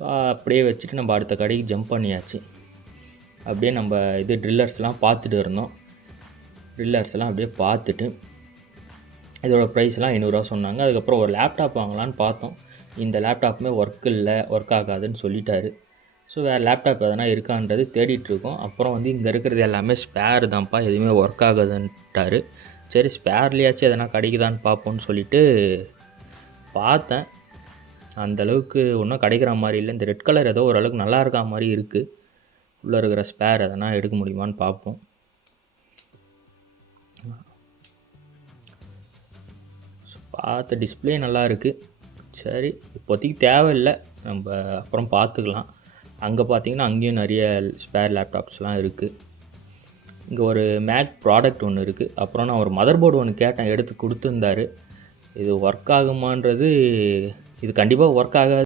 So அப்படியே வச்சுட்டு நம்ம அடுத்த கடைக்கு ஜம்ப் பண்ணியாச்சு. அப்படியே நம்ம ட்ரில்லர்ஸ்லாம் பார்த்துட்டு இருந்தோம். ட்ரில்லர்ஸ்லாம் அப்படியே பார்த்துட்டு இதோட ப்ரைஸ்லாம் 500 சொன்னாங்க. அதுக்கப்புறம் ஒரு லேப்டாப் வாங்கலான்னு பார்த்தோம். இந்த லேப்டாப்புமே ஒர்க் ஆகாதுன்னு சொல்லிட்டாரு. ஸோ வேறு லேப்டாப் எதனா இருக்கான்றது தேடிட்டுருக்கோம். அப்புறம் இங்கே இருக்கிறது எல்லாமே ஸ்பேர் தான்ப்பா, எதுவுமே ஒர்க் ஆகாதுன்ட்டார். சரி ஸ்பேர்லேயாச்சும் எதனா கிடைக்குதான்னு பார்ப்போன்னு சொல்லிவிட்டு பார்த்தேன். அந்தளவுக்கு ஒன்றும் கிடைக்கிற மாதிரி இல்லை. இந்த ரெட் கலர் ஏதோ ஓரளவுக்கு நல்லா இருக்கா மாதிரி இருக்குது. உள்ளே இருக்கிற ஸ்பேர் எதனா எடுக்க முடியுமான்னு பார்ப்போம். பார்த்த டிஸ்பிளே நல்லா இருக்குது. சரி இப்போதைக்கு தேவையில்லை, நம்ம அப்புறம் பார்த்துக்கலாம். அங்கே பார்த்தீங்கன்னா அங்கேயும் நிறைய ஸ்பேர் லேப்டாப்ஸ்லாம் இருக்குது. இங்கே ஒரு மேக் ப்ராடக்ட் ஒன்று இருக்குது. அப்புறம் நான் ஒரு மதர் போர்டு ஒன்று கேட்டேன், எடுத்து கொடுத்துருந்தாரு. இது ஒர்க் ஆகுமான்றது, இது கண்டிப்பாக ஒர்க் ஆகாது.